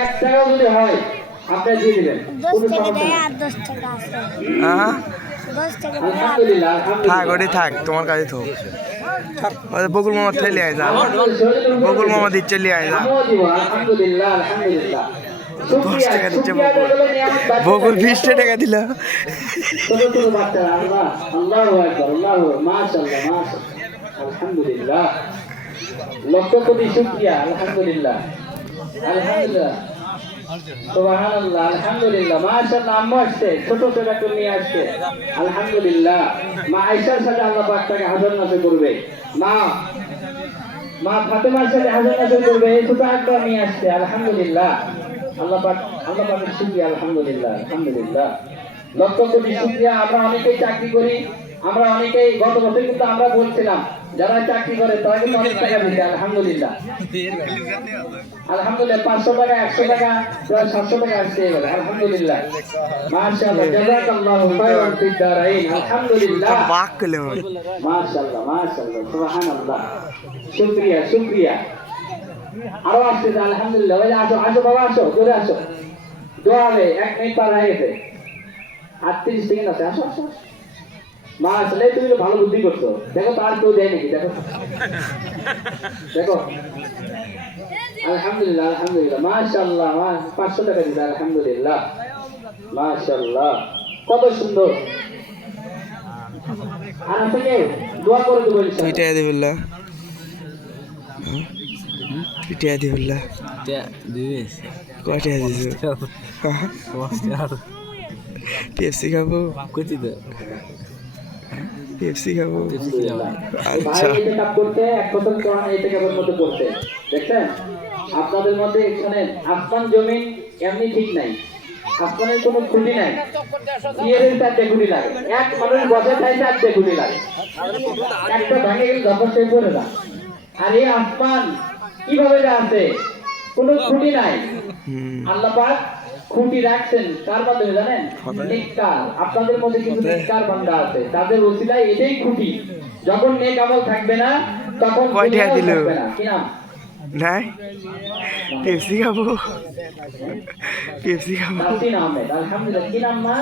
1 টাকাও যদি হয় আপনি দিয়ে দিবেন। 10 টাকা দেয় আর 10 টাকা আছে। 10 টাকা দেয়। আলহামদুলিল্লাহ থাক ওটি থাক তোমার কাছে তো বকুল মামা ঠেলে আয় যা বকুল মামা দিচ্ছে লিয়ে আয় যা আলহামদুলিল্লাহ আলহামদুলিল্লাহ 10 টাকা দিচ্ছে বকুল 20 টাকা দিল ছোট ছোট বাচ্চারা আল্লাহ আল্লাহু আকবার আল্লাহু মাশাআল্লাহ মাশাআল্লাহ আলহামদুলিল্লাহ লক্ষ কোটি শুকরিয়া আলহামদুলিল্লাহ আলহামদুলিল্লাহ সুবহানাল্লাহ আলহামদুলিল্লাহ মাশাআল্লাহ আম্মু আসছে ছোট ছোট একটা নিয়ে আসছে আলহামদুলিল্লাহ মা আয়েশার সাথে আল্লাহ পাক তাকে হাজার নাসে করবে মা ফাতেমার সাথে হাজার নাসে করবে এই ছোট একটা নিয়ে আসছে আলহামদুলিল্লাহ আল্লাহ পাকের শুকরিয়া আলহামদুলিল্লাহ আলহামদুলিল্লাহ লক্ষ কোটি শুকরিয়া আমরা অনেকেই চাকরি করি আমরা অনেকেই গত বছর কিন্তু আমরা বলছিলাম যারা চাকরি করে তারা কিন্তু অনেক টাকা দিচ্ছে আলহামদুলিল্লাহ আলহামদুলিল্লাহ 500 টাকা 100 টাকা 700 টাকা আসছে এবারে আলহামদুলিল্লাহ মাশাআল্লাহ জাযাকাল্লাহু খায়রান ফিদ দারাইন আলহামদুলিল্লাহ বাক কলে মাশাআল্লাহ মাশাআল্লাহ সুবহানাল্লাহ শুকরিয়া শুকরিয়া আরো আসছে আলহামদুলিল্লাহ ওই আসো আসো বাবা আসো জোরে আসো দোয়া হবে 1 মিনিট পার হয়ে গেছে 38 সেকেন্ড আছে আসো আসো মা আসলে তুমি তো ভালো বুদ্ধি করছো দেখো তার কেউ দেয় নাকি দেখো দেখো আলহামদুলিল্লাহ আলহামদুলিল্লাহ মাশাআল্লাহ 500 টাকা দিলে আলহামদুলিল্লাহ মাশাআল্লাহ কত সুন্দর আনা থেকে দোয়া করে দেবো ইনশাআল্লাহ পিটাই দিবিল্লা পিটাই দিবিল্লা দিস কয়টা দিছো পেপসি খাবো পেপসি খাবো আচ্ছা ভাই এটা কাপ করতে এক বছর কোরআন এই টাকার মধ্যে করতে দেখছেন আপনাদের মধ্যে এখানে আসমান জমিন এমনি ঠিক নাই আসমানের কোনো খুঁটি নাই ইয়ের চারটে খুঁটি লাগে এক মানুষ বসে থাকে চারটে খুঁটি লাগে একটা ভাঙে গেলে ধপসে পড়ে না আর এই আসমান কিভাবে আছে কোনো খুঁটি নাই আল্লাহ পাক খুঁটি রাখছেন কার মাধ্যমে জানেন নেককার আপনাদের মধ্যে কিছু নেককার বান্দা আছে তাদের ওসিলায় এটাই খুঁটি যখন নেক আমল থাকবে না তখন কয়টা দিল কি নাম নাই পেপসি খাবো পেপসি খাবো নাসিন আহমেদ আলহামদুলিল্লাহ কি নাম মা